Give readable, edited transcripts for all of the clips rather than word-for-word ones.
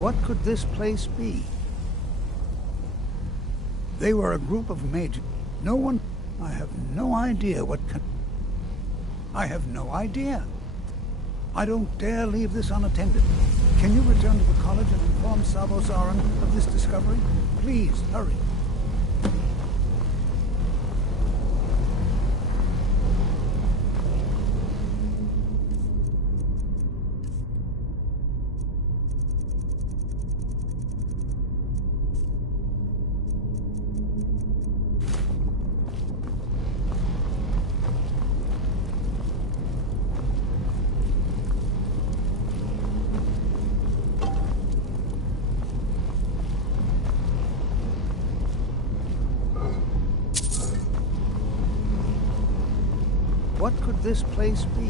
What could this place be? They were a group of mages. No one... I have no idea what can... I have no idea. I don't dare leave this unattended. Can you return to the college and inform Savos Aran of this discovery? Please, hurry. What could this place be?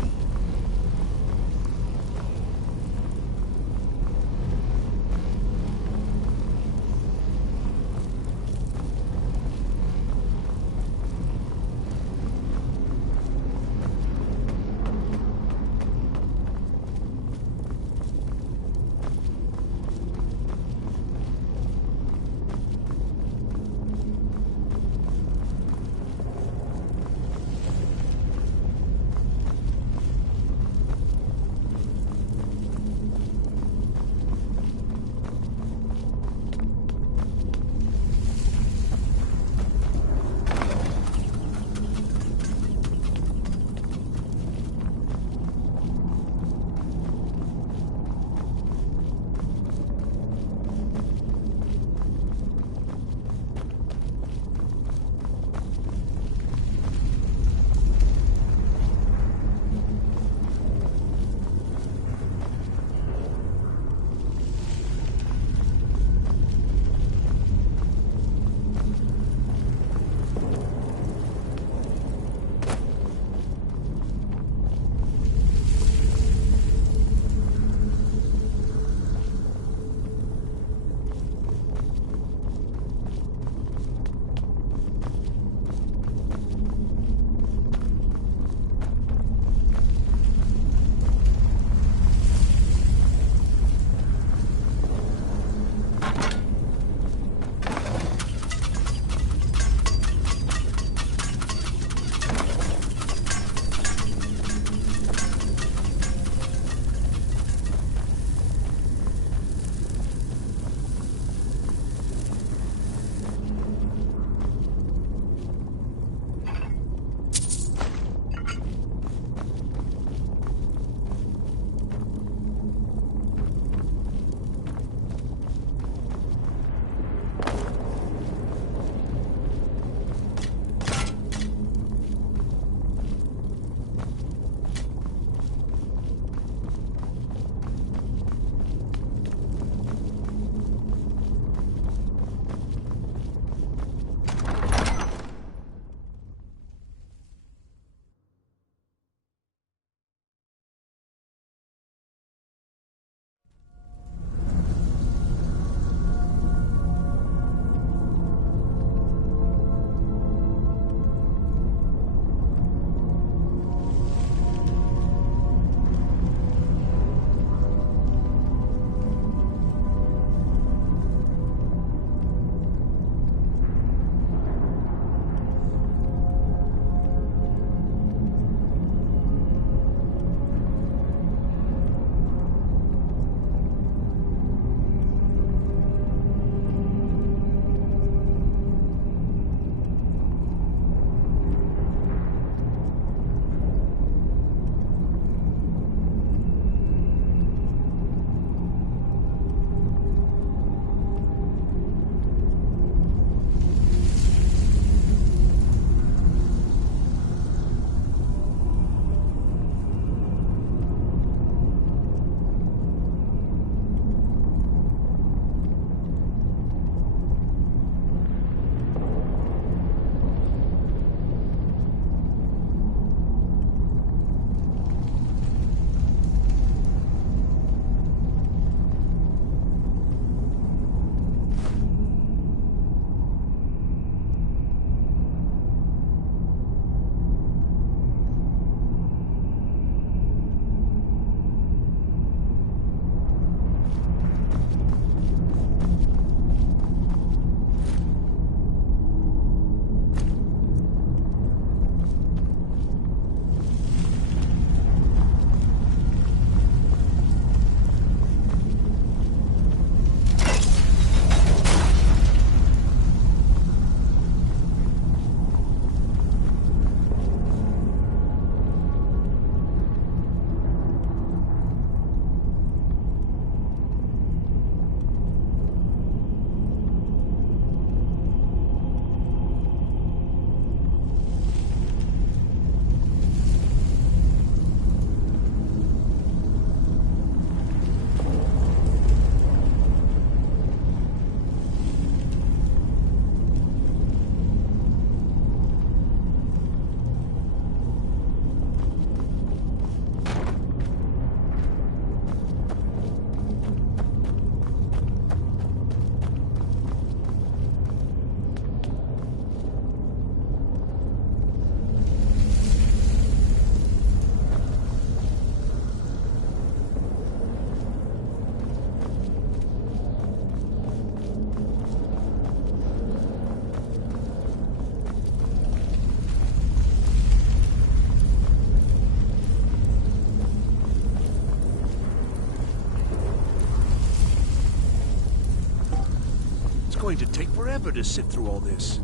going to take forever to sit through all this.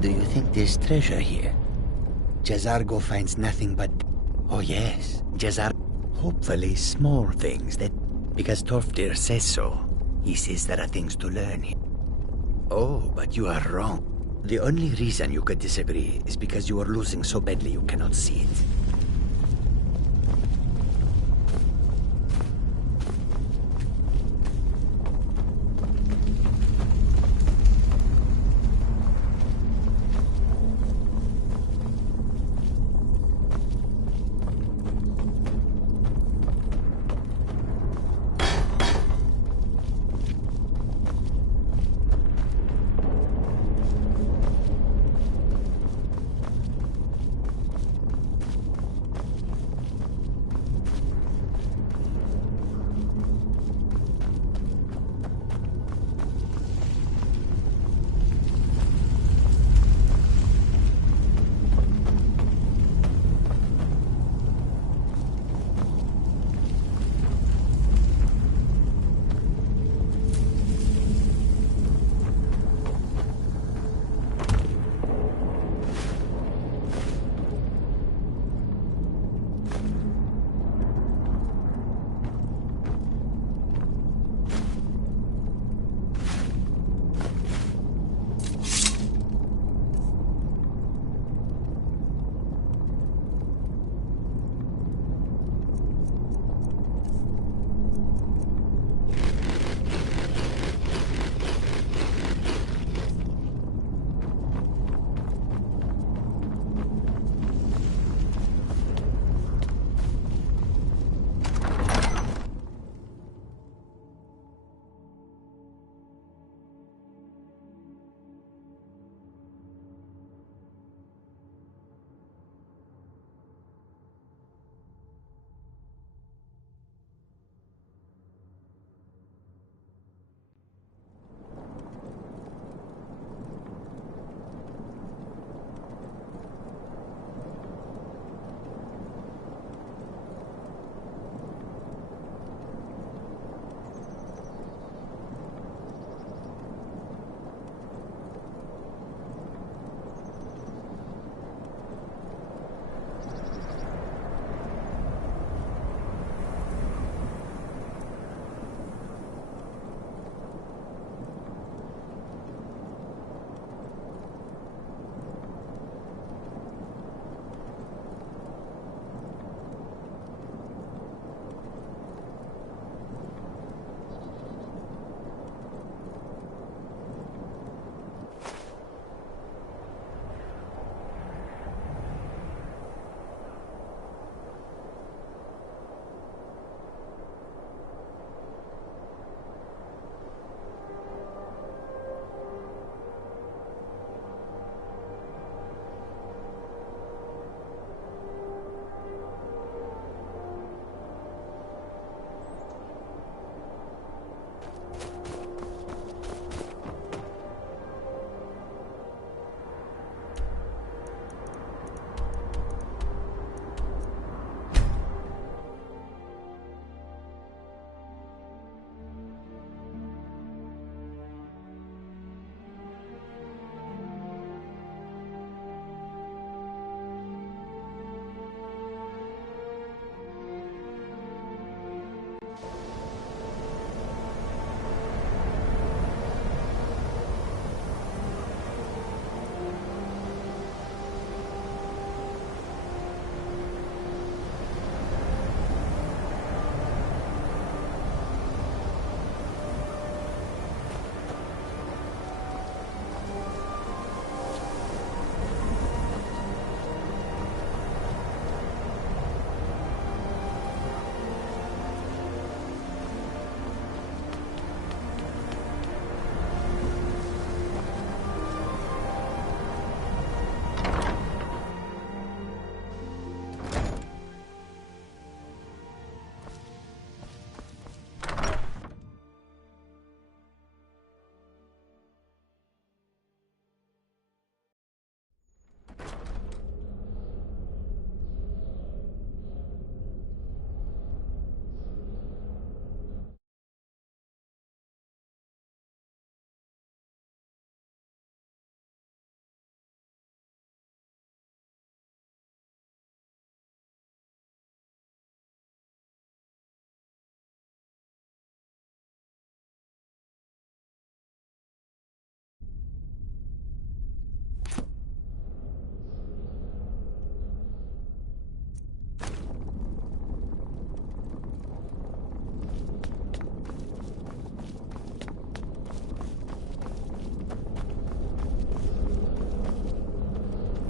Do you think there's treasure here? Jazargo finds nothing but... Oh yes, Jazar... Hopefully small things that... Because Torfdir says so. He says there are things to learn here. Oh, but you are wrong. The only reason you could disagree is because you are losing so badly you cannot see it.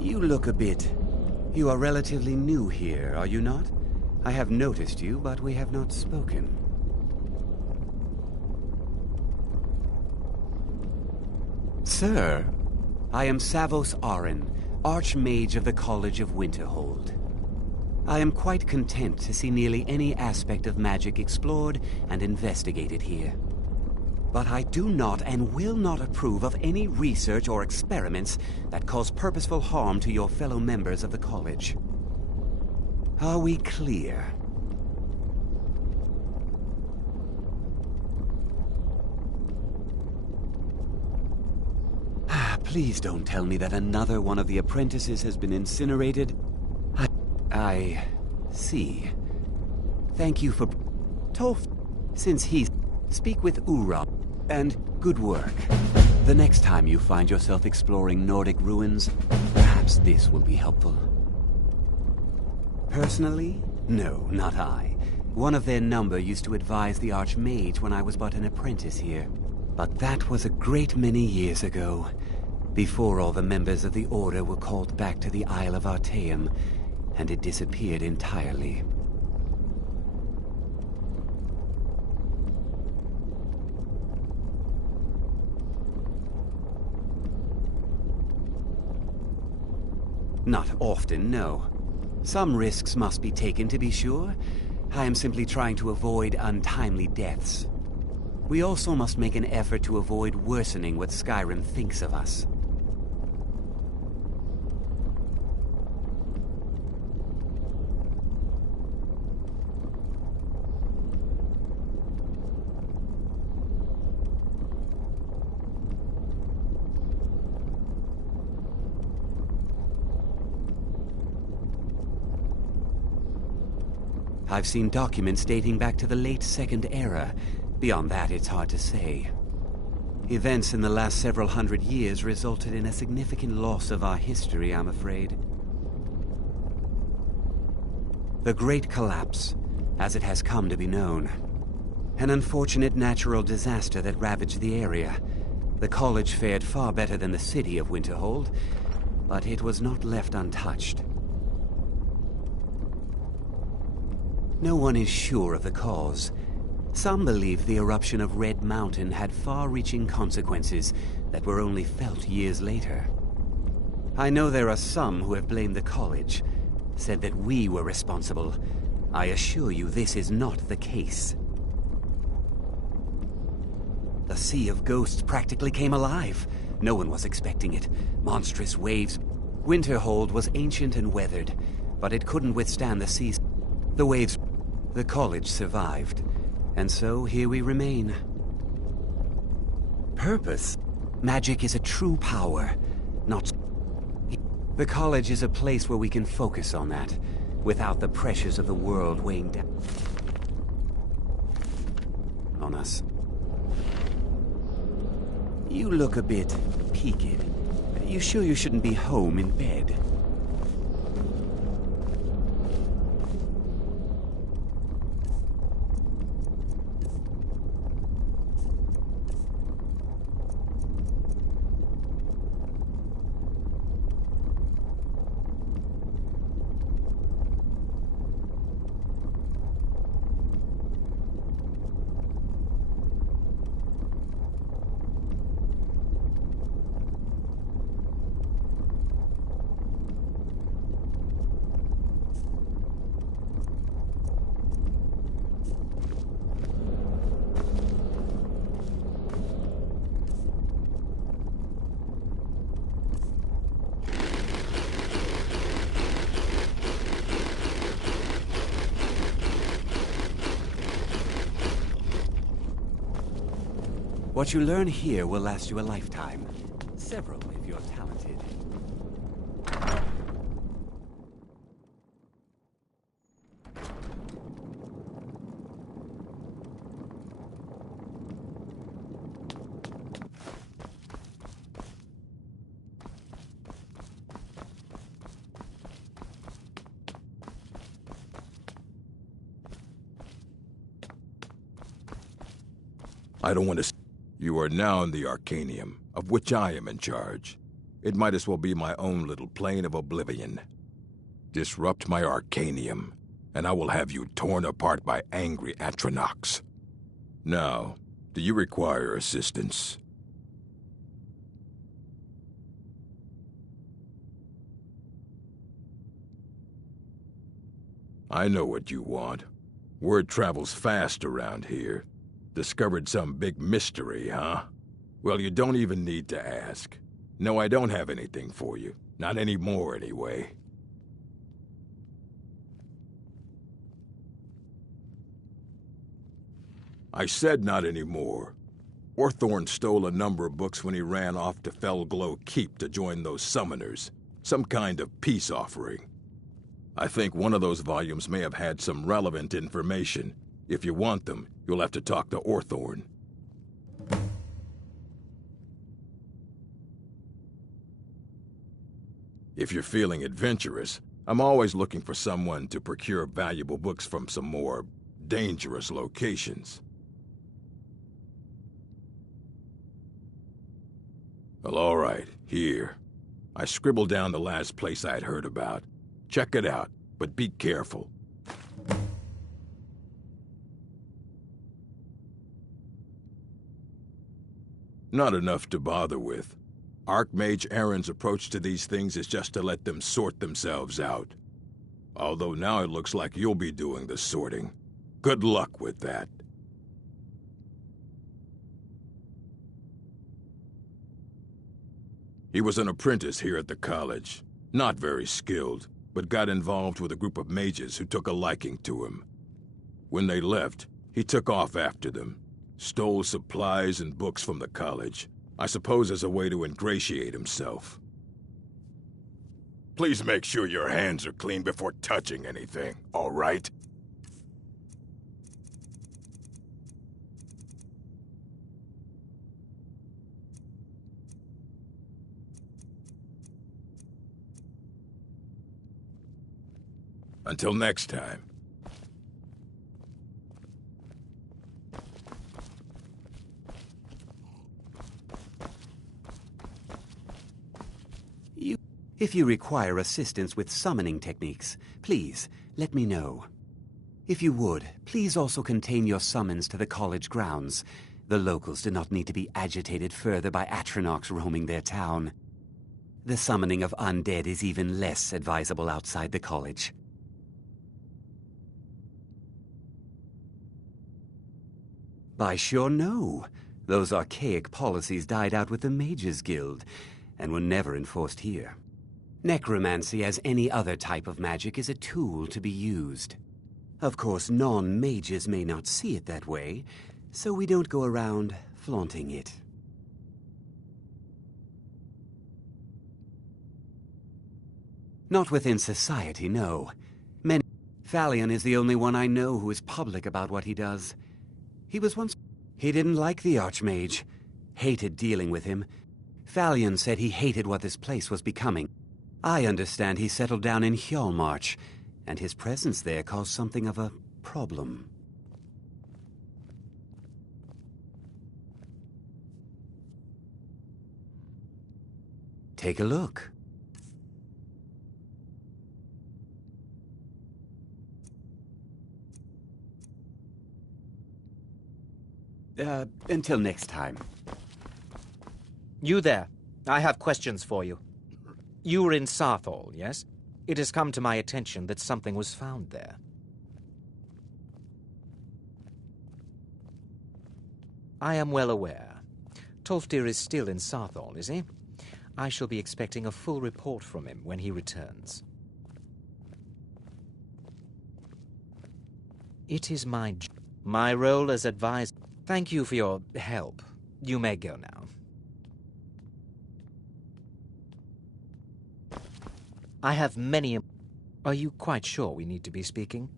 You look a bit... You are relatively new here, are you not? I have noticed you, but we have not spoken. Sir, I am Savos Arin, Archmage of the College of Winterhold. I am quite content to see nearly any aspect of magic explored and investigated here. But I do not and will not approve of any research or experiments that cause purposeful harm to your fellow members of the college. Are we clear? Please don't tell me that another one of the apprentices has been incinerated. I see. Thank you for... Tolf, since he's... Speak with Ura, and good work. The next time you find yourself exploring Nordic ruins, perhaps this will be helpful. Personally? No, not I. One of their number used to advise the Archmage when I was but an apprentice here. But that was a great many years ago, before all the members of the Order were called back to the Isle of Artaeum, and it disappeared entirely. Not often, no. Some risks must be taken, to be sure. I am simply trying to avoid untimely deaths. We also must make an effort to avoid worsening what Skyrim thinks of us. I've seen documents dating back to the late Second Era. Beyond that, it's hard to say. Events in the last several hundred years resulted in a significant loss of our history, I'm afraid. The Great Collapse, as it has come to be known. An unfortunate natural disaster that ravaged the area. The college fared far better than the city of Winterhold, but it was not left untouched. No one is sure of the cause. Some believe the eruption of Red Mountain had far-reaching consequences that were only felt years later. I know there are some who have blamed the college, said that we were responsible. I assure you this is not the case. The Sea of Ghosts practically came alive. No one was expecting it. Monstrous waves. Winterhold was ancient and weathered, but it couldn't withstand the seas. The waves... The college survived, and so here we remain. Purpose? Magic is a true power, not... The college is a place where we can focus on that, without the pressures of the world weighing down on us. You look a bit peaked. You sure you shouldn't be home in bed? What you learn here will last you a lifetime. Several, if you're talented. I don't want to... You are now in the Arcanium, of which I am in charge. It might as well be my own little plane of oblivion. Disrupt my Arcanium, and I will have you torn apart by angry Atronachs. Now, do you require assistance? I know what you want. Word travels fast around here. Discovered some big mystery, huh? Well, you don't even need to ask. No, I don't have anything for you. Not anymore, anyway. I said not anymore. Orthorn stole a number of books when he ran off to Felglow Keep to join those summoners. Some kind of peace offering. I think one of those volumes may have had some relevant information. If you want them, you'll have to talk to Orthorn. If you're feeling adventurous, I'm always looking for someone to procure valuable books from some more dangerous locations. Well, all right, here. I scribbled down the last place I had heard about. Check it out, but be careful. Not enough to bother with. Archmage Aaron's approach to these things is just to let them sort themselves out. Although now it looks like you'll be doing the sorting. Good luck with that. He was an apprentice here at the college. Not very skilled, but got involved with a group of mages who took a liking to him. When they left, he took off after them. Stole supplies and books from the college. I suppose as a way to ingratiate himself. Please make sure your hands are clean before touching anything, all right? Until next time. If you require assistance with summoning techniques, please let me know. If you would, please also contain your summons to the college grounds. The locals do not need to be agitated further by Atronachs roaming their town. The summoning of undead is even less advisable outside the college. By sure no. Those archaic policies died out with the Mages Guild, and were never enforced here. Necromancy, as any other type of magic, is a tool to be used. Of course, non-mages may not see it that way, so we don't go around flaunting it. Not within society, no. Thalion is the only one I know who is public about what he does. He didn't like the Archmage. Hated dealing with him. Thalion said he hated what this place was becoming. I understand he settled down in Hjalmarch, and his presence there caused something of a problem. Take a look. Until next time. You there. I have questions for you. You were in Sarthal, yes? It has come to my attention that something was found there. I am well aware. Tolfdir is still in Sarthal, is he? I shall be expecting a full report from him when he returns. It is my role as advisor. Thank you for your help. You may go now. I have many... Are you quite sure we need to be speaking?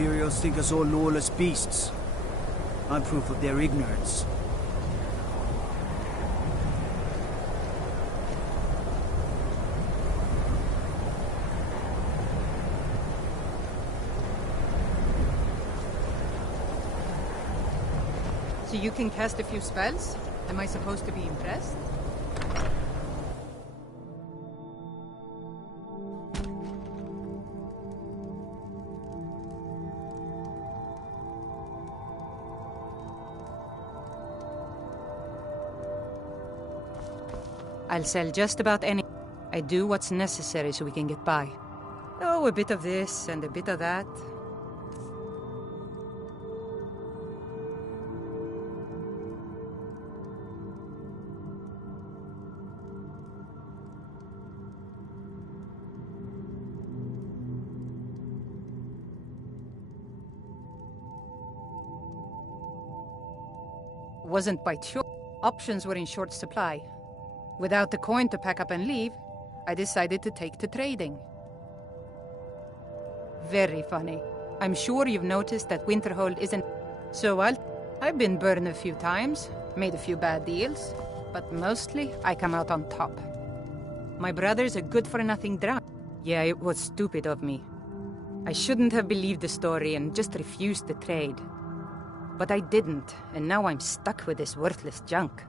Imperials think us all lawless beasts. I'm proof of their ignorance. So you can cast a few spells? Am I supposed to be impressed? I'll sell just about any. I do what's necessary so we can get by. Oh, a bit of this and a bit of that. Wasn't by choice. Options were in short supply. Without the coin to pack up and leave, I decided to take to trading. Very funny. I'm sure you've noticed that Winterhold isn't... So I've been burned a few times, made a few bad deals, but mostly I come out on top. My brother's a good-for-nothing drunk. Yeah, it was stupid of me. I shouldn't have believed the story and just refused the trade. But I didn't, and now I'm stuck with this worthless junk.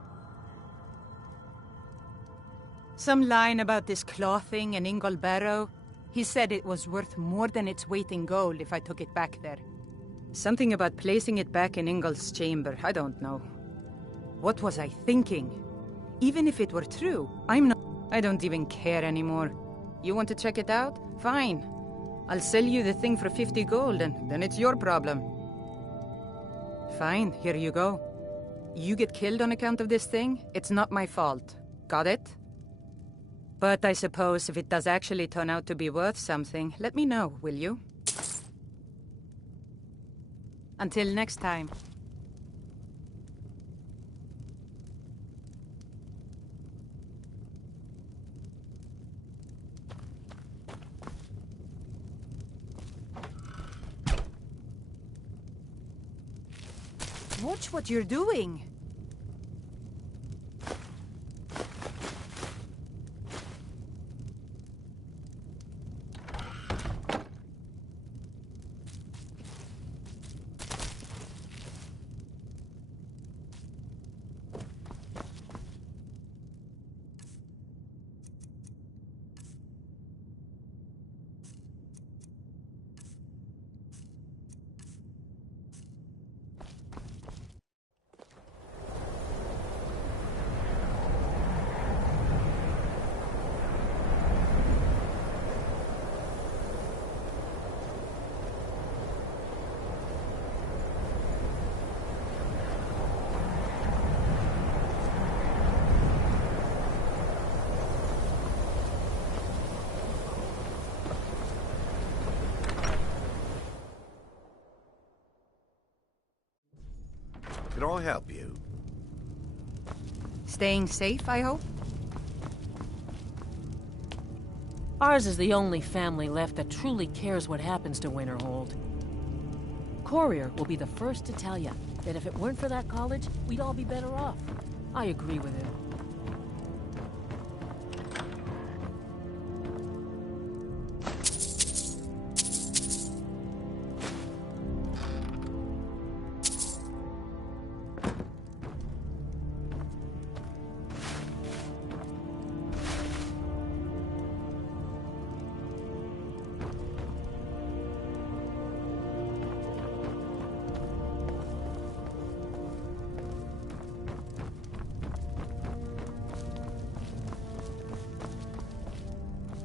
Some line about this clothing in Ingol Barrow. He said it was worth more than its weight in gold if I took it back there. Something about placing it back in Ingol's chamber, I don't know. What was I thinking? Even if it were true, I don't even care anymore. You want to check it out? Fine. I'll sell you the thing for 50 gold, and then it's your problem. Fine, here you go. You get killed on account of this thing, it's not my fault. Got it? But I suppose if it does actually turn out to be worth something, let me know, will you? Until next time. Watch what you're doing. Can I help you? Staying safe, I hope? Ours is the only family left that truly cares what happens to Winterhold. Courier will be the first to tell you that if it weren't for that college, we'd all be better off. I agree with him.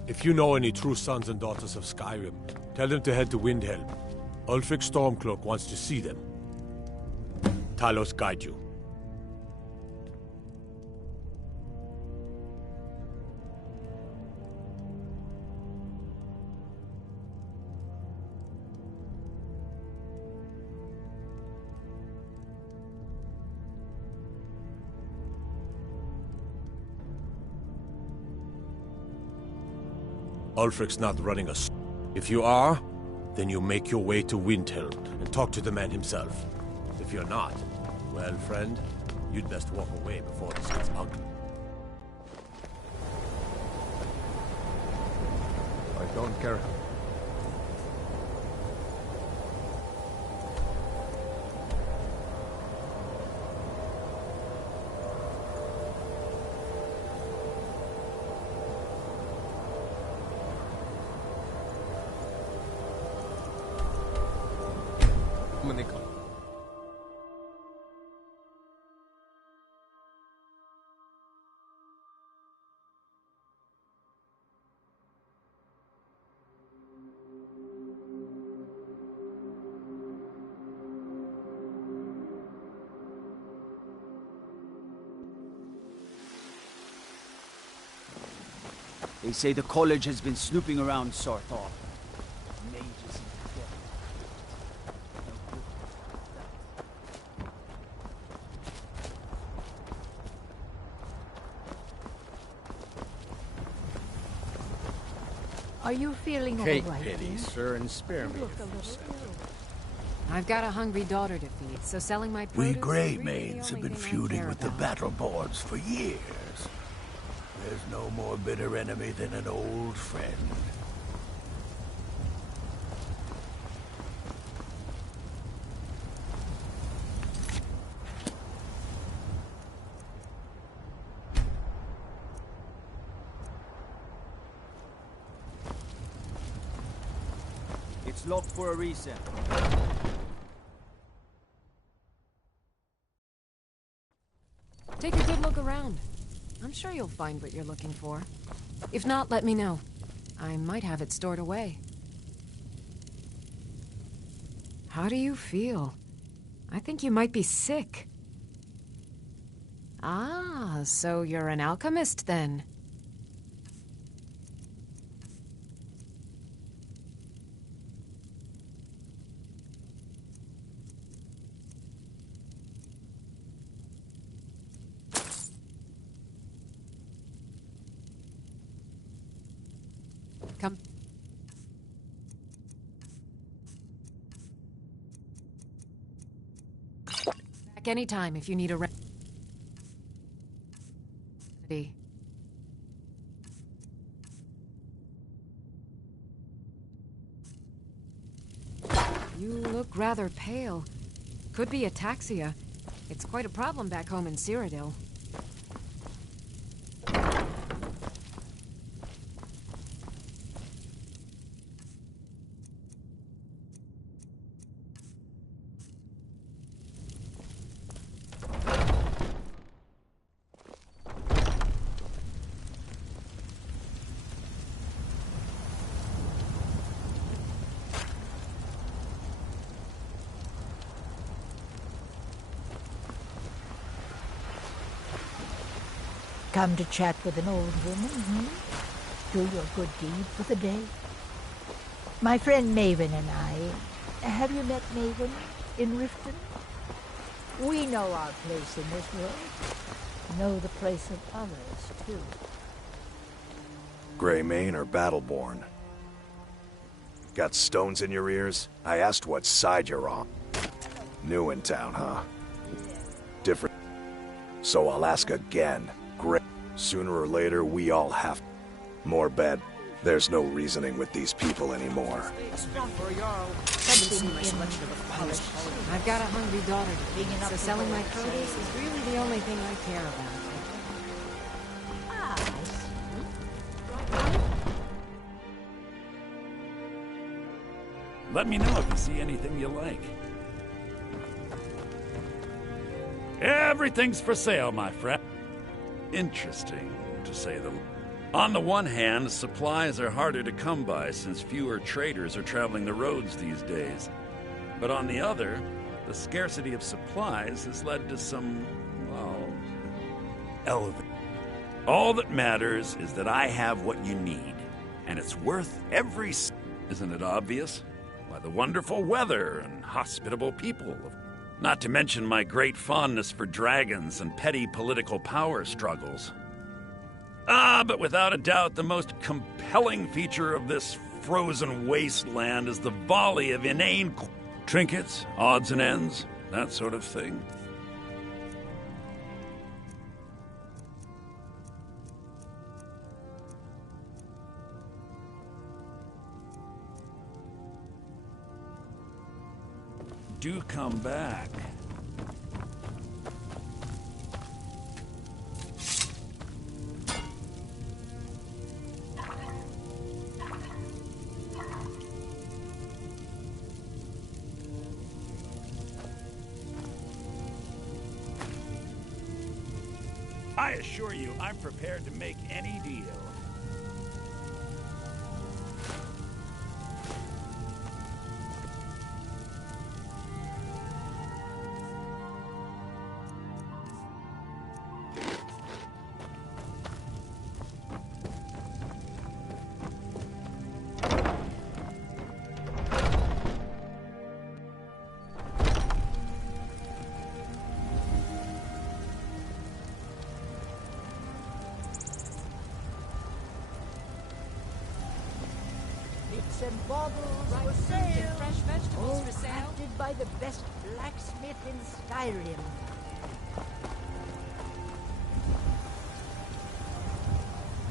If you know any true sons and daughters of Skyrim, tell them to head to Windhelm. Ulfric Stormcloak wants to see them. Talos guide you. Ulfric's not running us. If you are, then you make your way to Windhelm and talk to the man himself. If you're not, well, friend, you'd best walk away before this gets ugly. I don't care. They say the college has been snooping around Sarthal. Mages and devils. Are you feeling all Take right? pity, dear? sir, and spare me You look a a few little seconds. I've got a hungry daughter to feed, so selling my produce We is Grey really Maids the have only been thing I feuding care with the about. battle boards for years. There's no more bitter enemy than an old friend. It's locked for a reason. Take a good look around. I'm sure you'll find what you're looking for. If not, let me know. I might have it stored away. How do you feel? I think you might be sick. Ah, so you're an alchemist then? Come. Back anytime if you need a remedy. You look rather pale. Could be ataxia. It's quite a problem back home in Cyrodiil. Come to chat with an old woman, Do your good deed for the day. My friend Maven and I... Have you met Maven in Riften? We know our place in this world. Know the place of others, too. Greymane or Battleborn? Got stones in your ears? I asked what side you're on. New in town, huh? Different. So I'll ask again. Great. Sooner or later, we all have more bad. There's no reasoning with these people anymore. I've got a hungry daughter to feed, so selling my produce is really the only thing I care about. Let me know if you see anything you like. Everything's for sale, my friend. Interesting, to say the least. On the one hand, supplies are harder to come by since fewer traders are traveling the roads these days. But on the other, the scarcity of supplies has led to some, well, elevate. All that matters is that I have what you need, and it's worth every isn't it obvious? By the wonderful weather and hospitable people. Not to mention my great fondness for dragons and petty political power struggles. But without a doubt, the most compelling feature of this frozen wasteland as the volley of inane trinkets, odds and ends, that sort of thing. Do come back. I assure you, I'm prepared to make any deal. And baubles for sale. Fresh vegetables for sale. Crafted by the best blacksmith in Skyrim.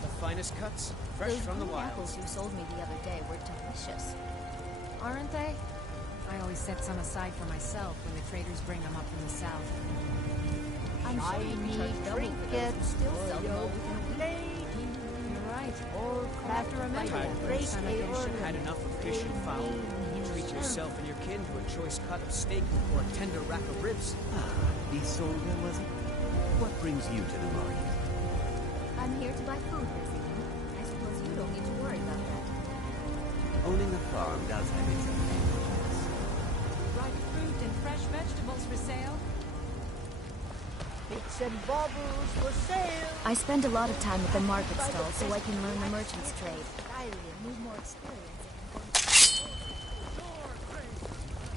The finest cuts, fresh from the wild. Apples you sold me the other day were delicious. Aren't they? I always set some aside for myself when the traders bring them up from the south. I'm sure you can charge double for those who still sell them all within a week. You're right. Or I'll have to remember that the next time I get a shipment. Had enough of fish and fowl. Treat yourself and your kin to a choice cut of steak or a tender rack of ribs. Isolde, was it? What brings you to the market? I'm here to buy food, Brazilian. I suppose you don't need to worry about that. Owning a farm does have its advantages. Ripe fruit and fresh vegetables for sale. Bits and baubles for sale. I spend a lot of time at the market stall so I can learn the merchant's trade. Need more experience.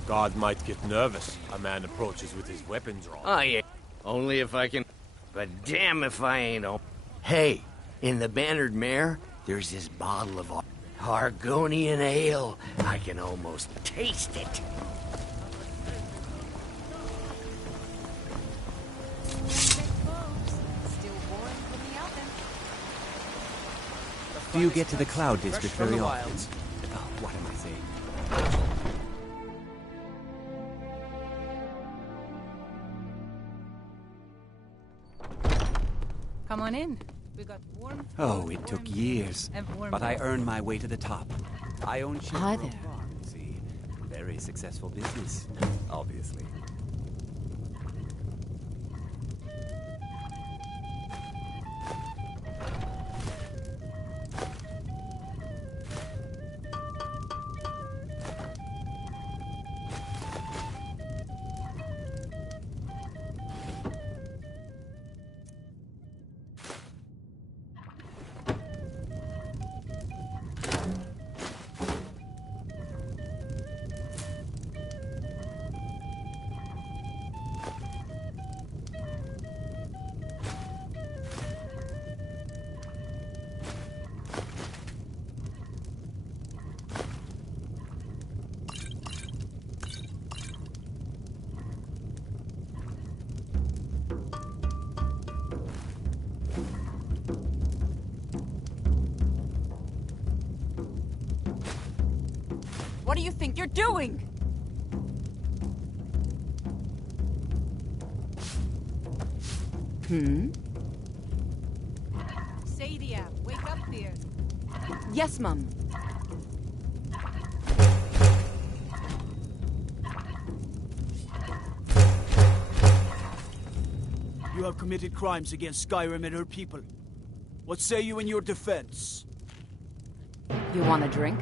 God might get nervous. A man approaches with his weapons drawn. Oh, yeah. Only if I can. But damn if I ain't. Hey, in the Bannered Mare, there's this bottle of Argonian ale. I can almost taste it. Do you get to the Cloud District very often? Oh, what am I saying? Come on in. We got warm. Oh, it took years, but I earned my way to the top. I own Hi there. Farm, you see. Very successful business, obviously. What do you think you're doing? Sadia, wake up there. Yes, Mum. You have committed crimes against Skyrim and her people. What say you in your defense? You want a drink?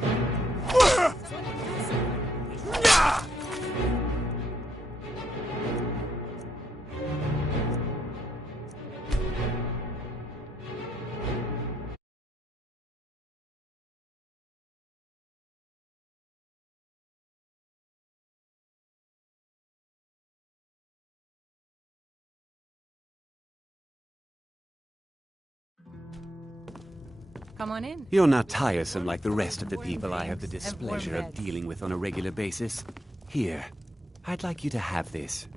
Come on in. You're not tiresome like the rest of the people I have the Things and displeasure warm of beds. dealing with on a regular basis. Here, I'd like you to have this.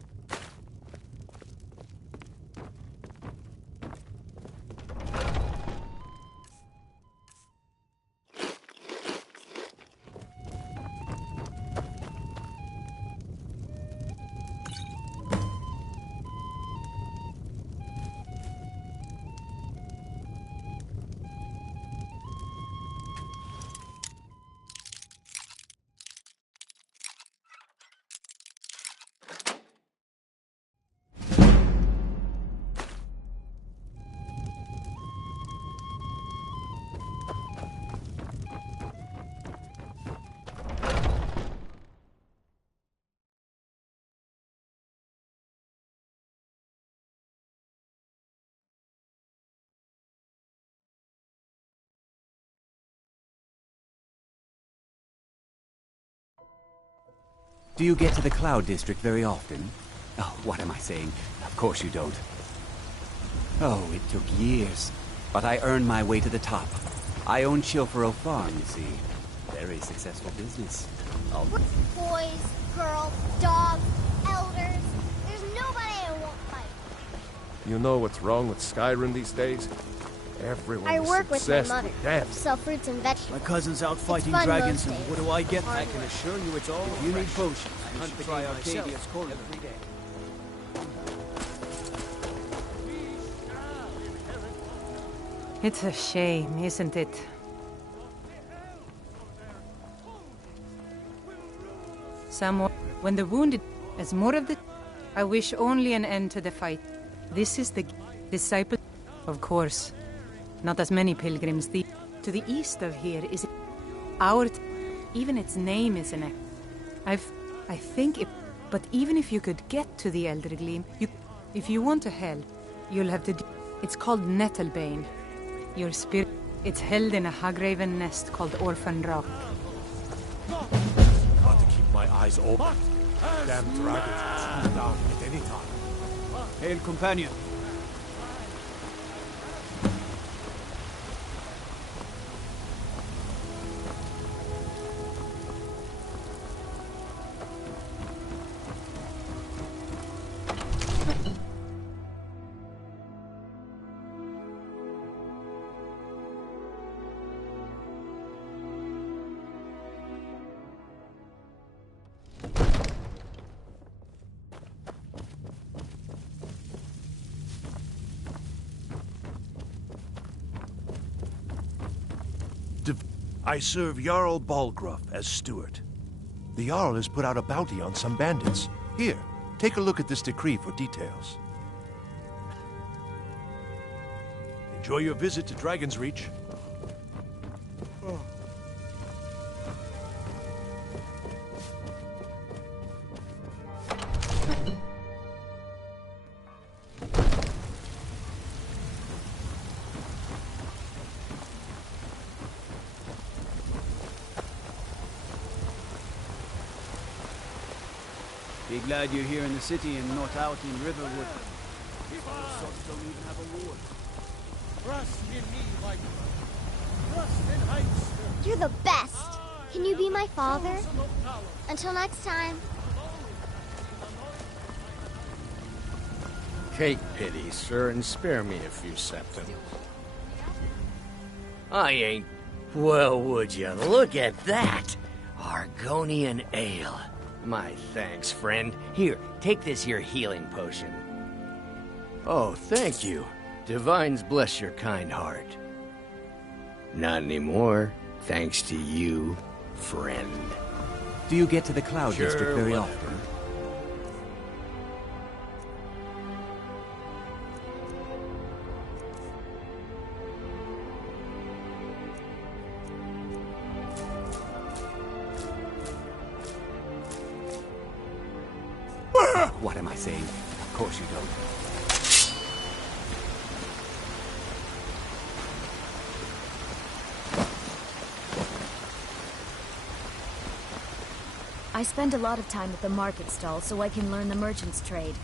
Do you get to the Cloud District very often? Oh, what am I saying? Of course you don't. Oh, it took years. But I earned my way to the top. I own Chilfaro Farm, you see. Very successful business. Oh. Boys, girls, dogs, elders. There's nobody I won't fight. You know what's wrong with Skyrim these days? Everyone I is work with my obsessed mother. death. Sell fruits and vegetables. My cousin's out fighting fun dragons, most and days. what do I get? I can assure you it's all If you need fresh. potions, I you hunt should the try game myself Arcadia's corner. every day. It's a shame, isn't it? Someone, when the wounded, as more of the, I wish only an end to the fight. This is the disciple, of course. Not as many pilgrims. To the east of here is our. Even its name is an. I think it. But even if you could get to the Elder Gleam, if you want to help, you'll have to. It's called Nettlebane. Your spirit. It's held in a Hagraven nest called Orphan Rock. Got to keep my eyes open. Damn dragons can swoop down at any time. Hail, companion. I serve Jarl Balgruff as steward. The Jarl has put out a bounty on some bandits. Here, take a look at this decree for details. Enjoy your visit to Dragon's Reach. Be glad you're here in the city and not out in Riverwood. Sorts don't even have a ward. Trust in me, white brother. Trust in Heinz. You're the best. Can you be my father? Until next time. Take pity, sir, and spare me a few septims. I ain't... Well, would you? Look at that! Argonian ale. My thanks, friend. Here, take this here healing potion. Oh, thank you. Divines bless your kind heart. Not anymore, thanks to you, friend. Do you get to the Cloud Sure, District very whatever. often? What am I saying? Of course you don't. I spend a lot of time at the market stall so I can learn the merchant's trade.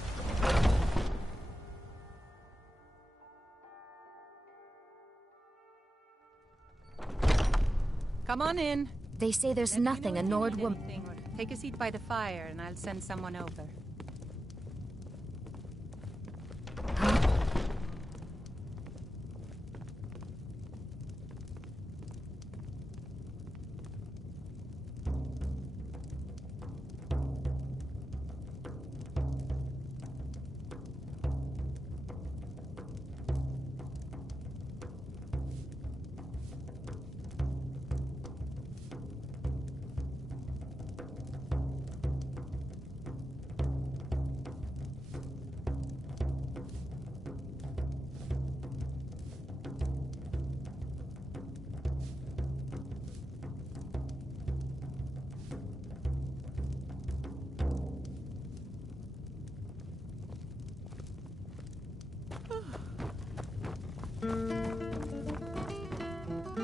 Come on in. They say there's nothing a Nord woman... Take a seat by the fire and I'll send someone over.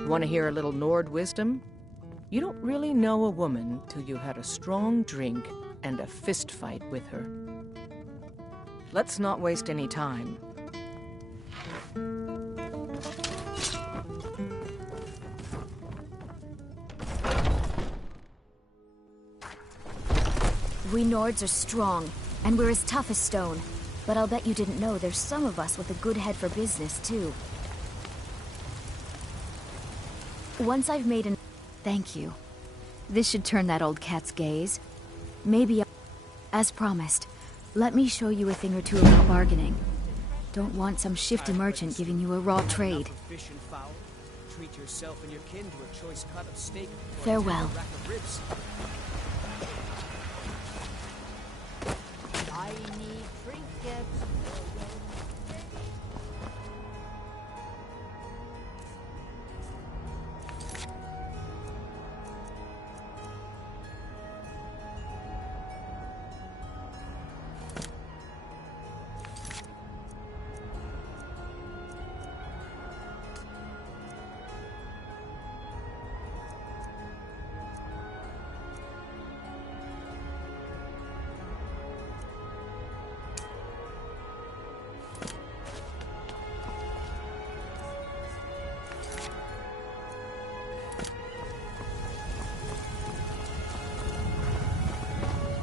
Want to hear a little Nord wisdom? You don't really know a woman till you had a strong drink and a fist fight with her. Let's not waste any time. We Nords are strong, and we're as tough as stone. But I'll bet you didn't know there's some of us with a good head for business, too. Once I've made an... Thank you. This should turn that old cat's gaze. Maybe... As promised, let me show you a thing or two about bargaining. Don't want some shifty merchant giving you a raw trade. Fish and fowl. Treat yourself and your kin to a choice cut of steak. Farewell. Rack of ribs. I need trinkets.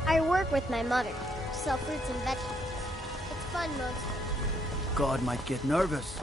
I work with my mother. Sell fruits and vegetables. It's fun mostly. God might get nervous.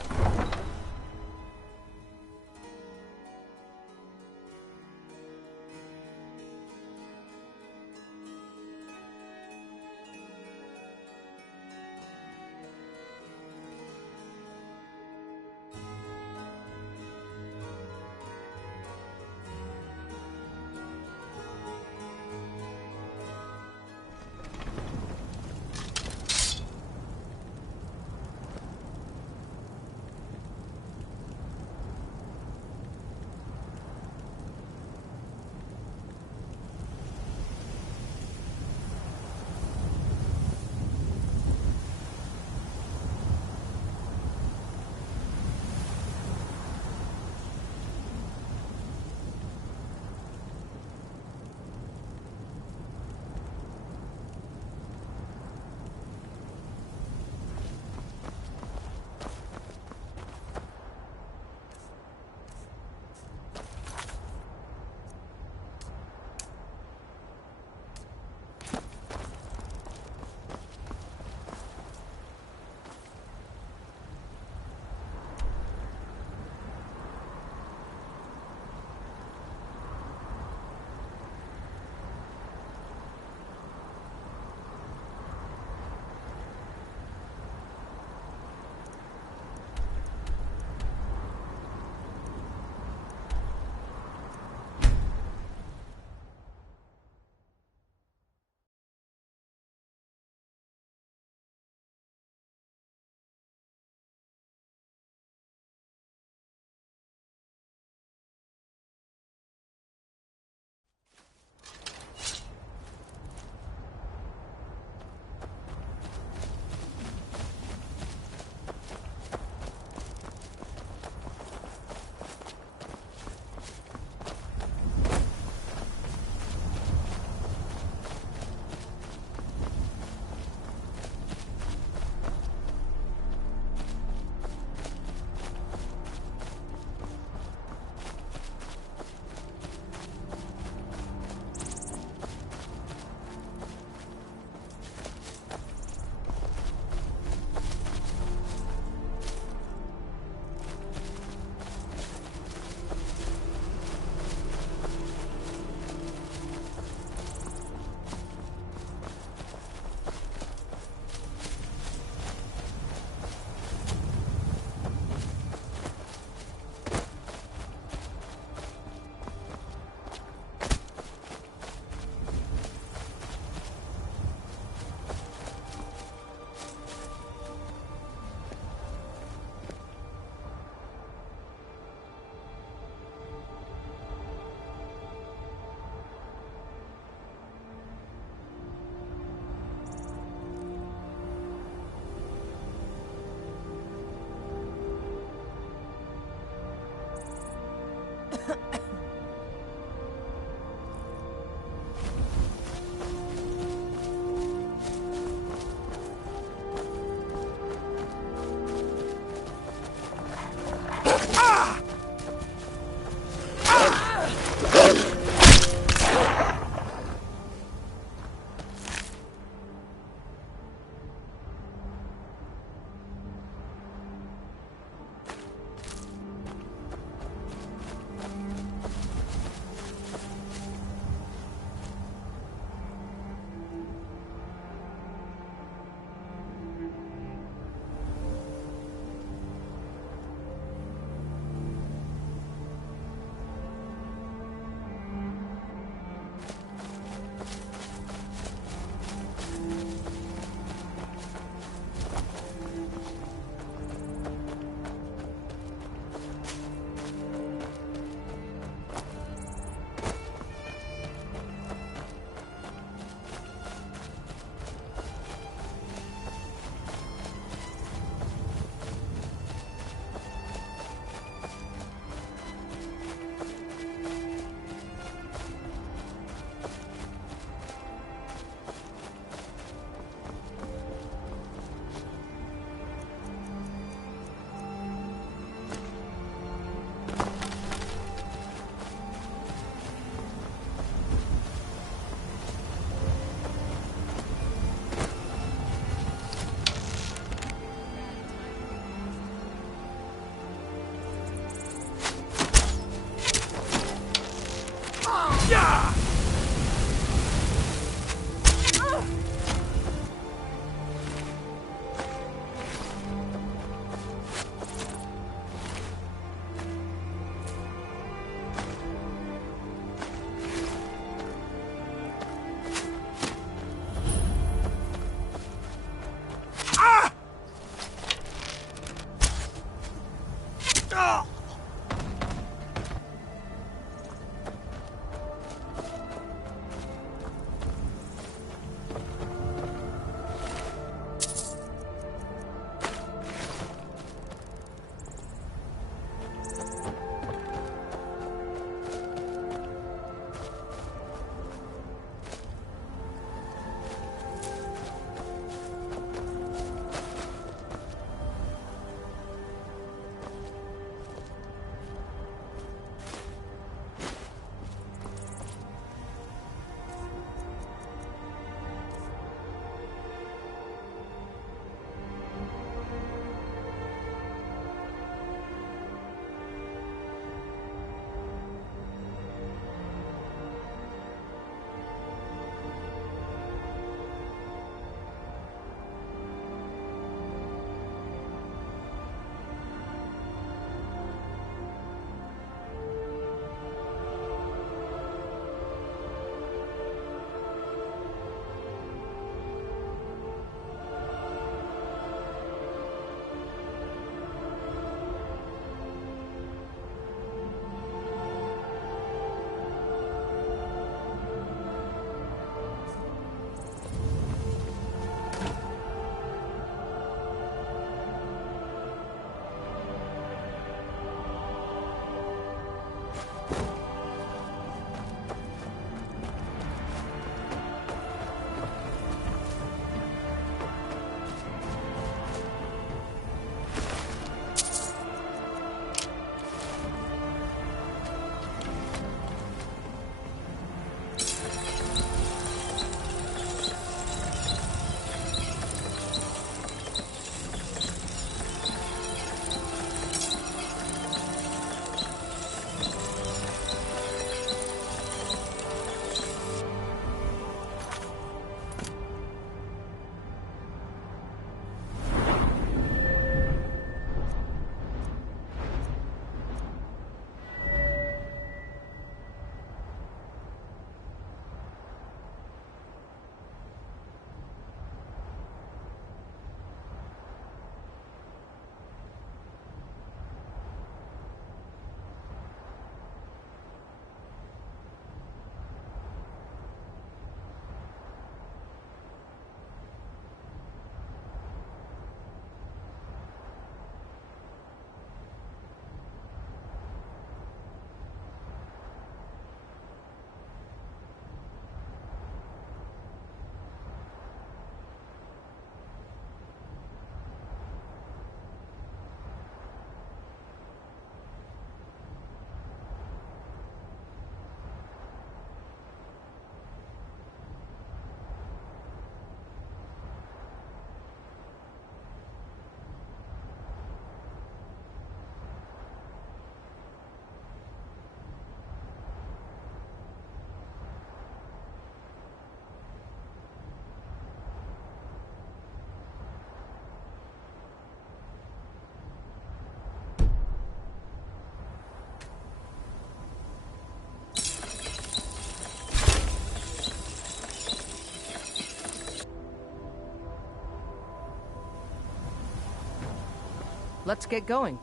Let's get going.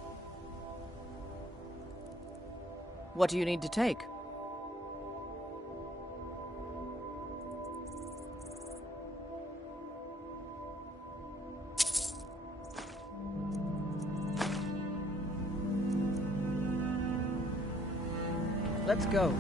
What do you need to take? Let's go.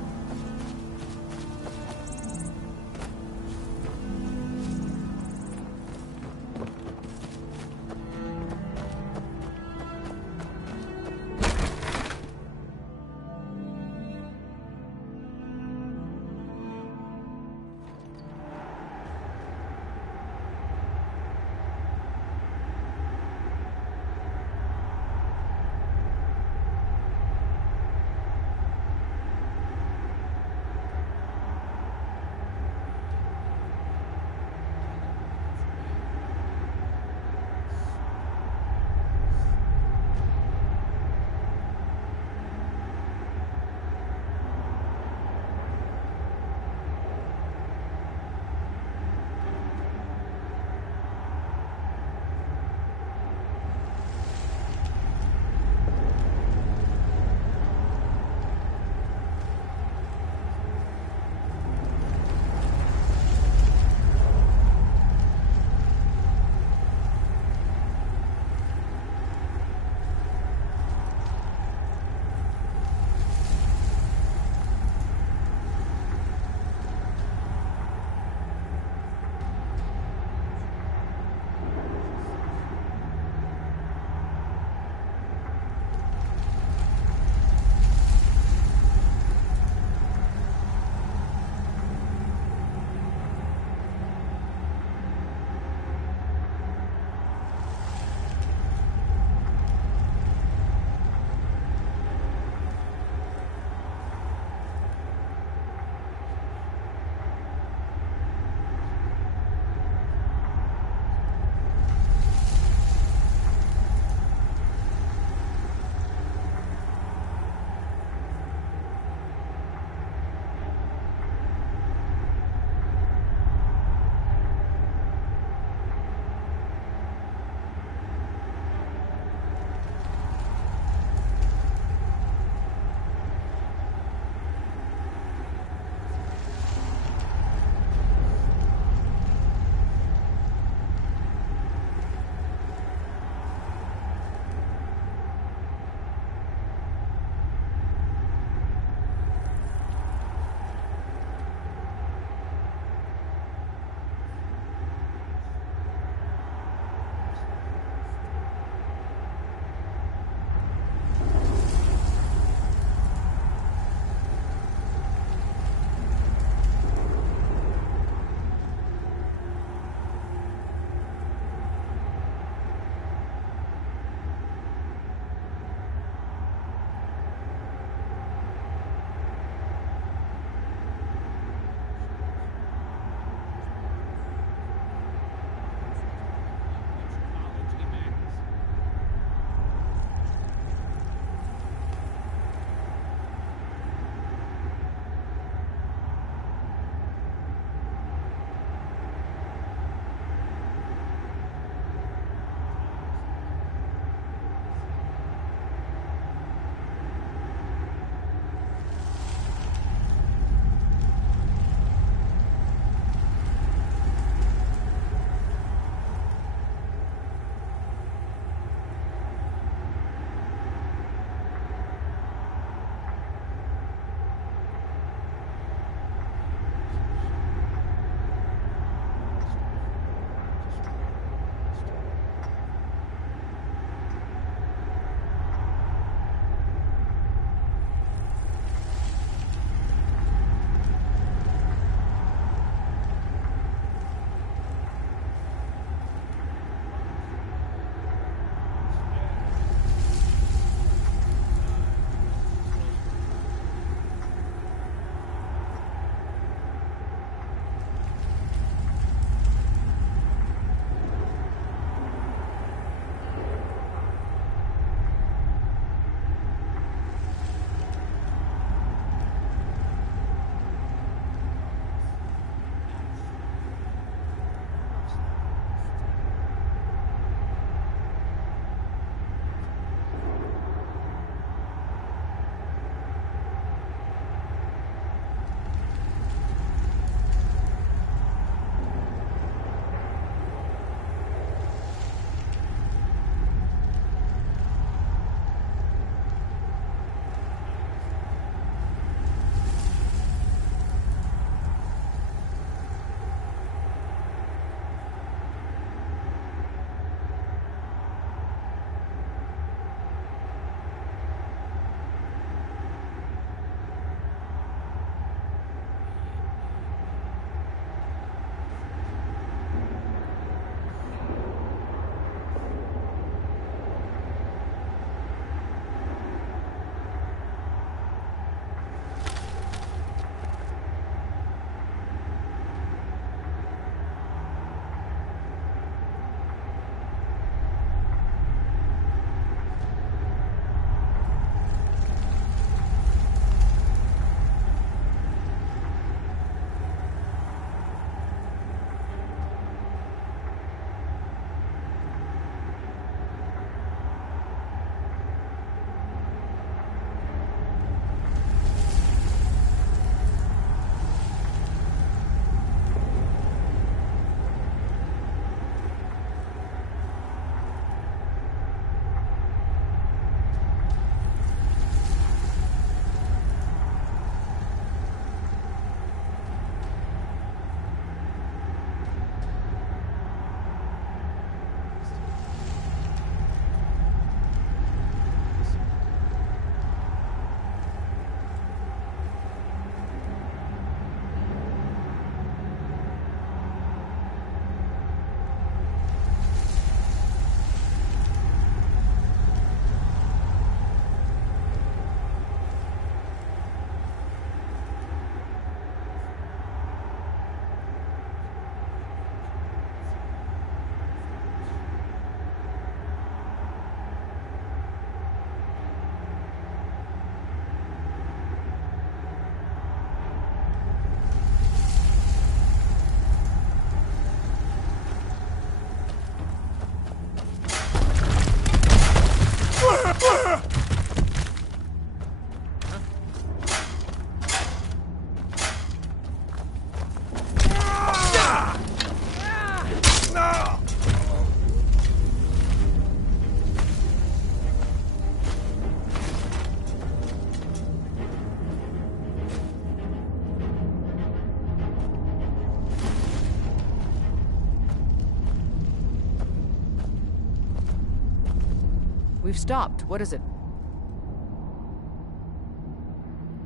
We've stopped. What is it?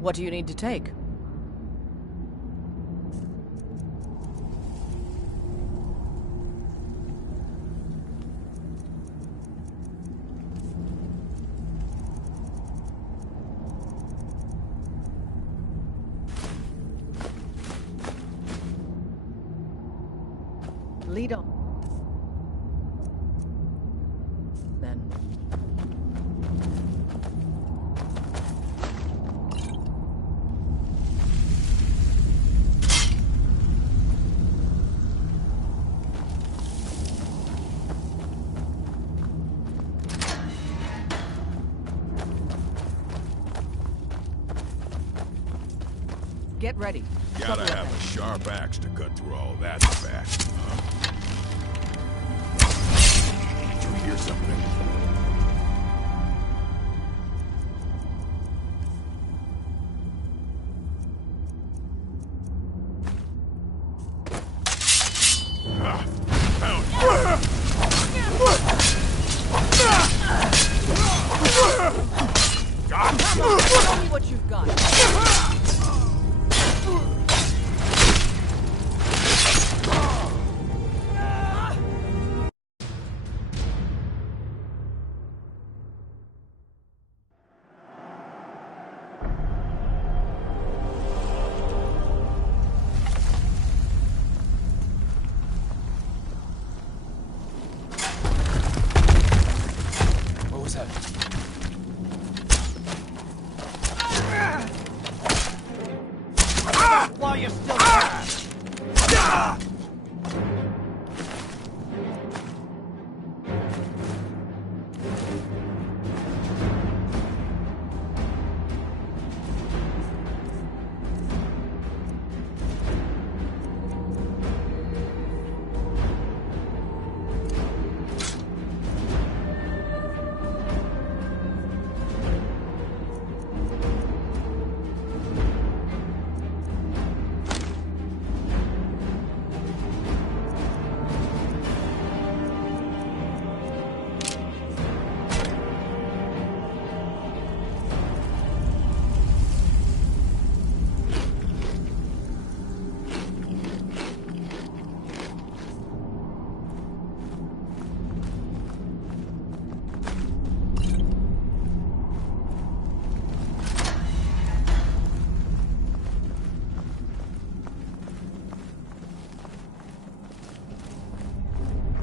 What do you need to take? Lead on. Then. Get ready. Gotta have a sharp axe to cut through all that fat. Did you hear something? Show me what you've got. What was that? While you're still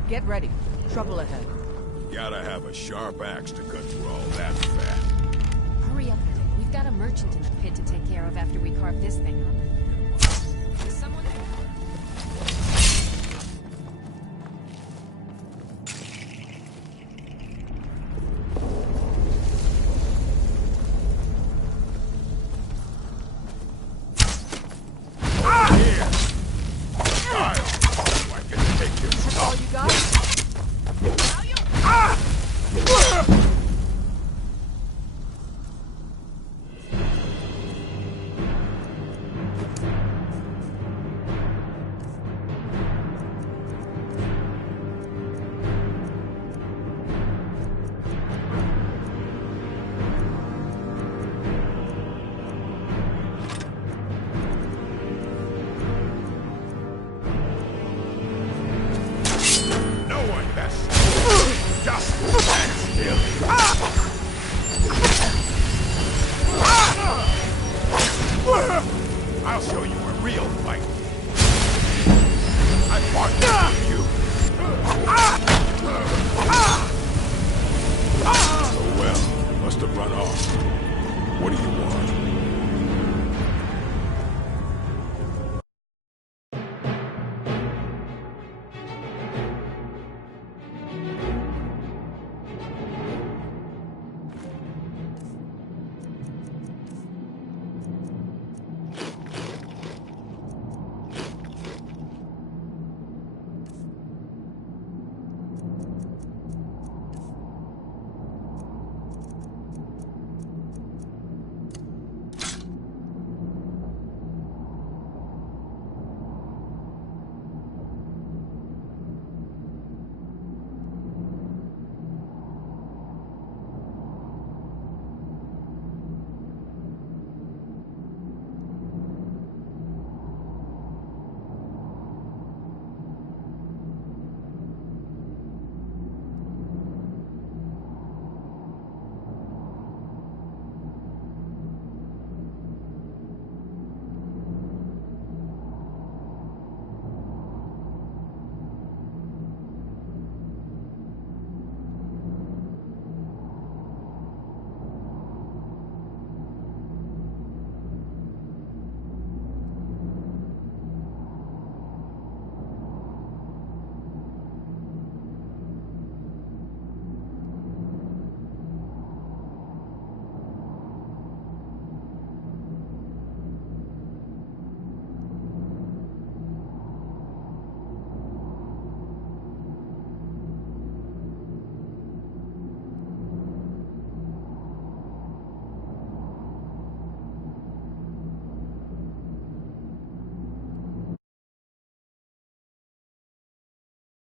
Get ready. Trouble ahead. Gotta have a sharp axe to cut through all that fat. Hurry up. We've got a merchant in the pit to take care of after we carve this thing up.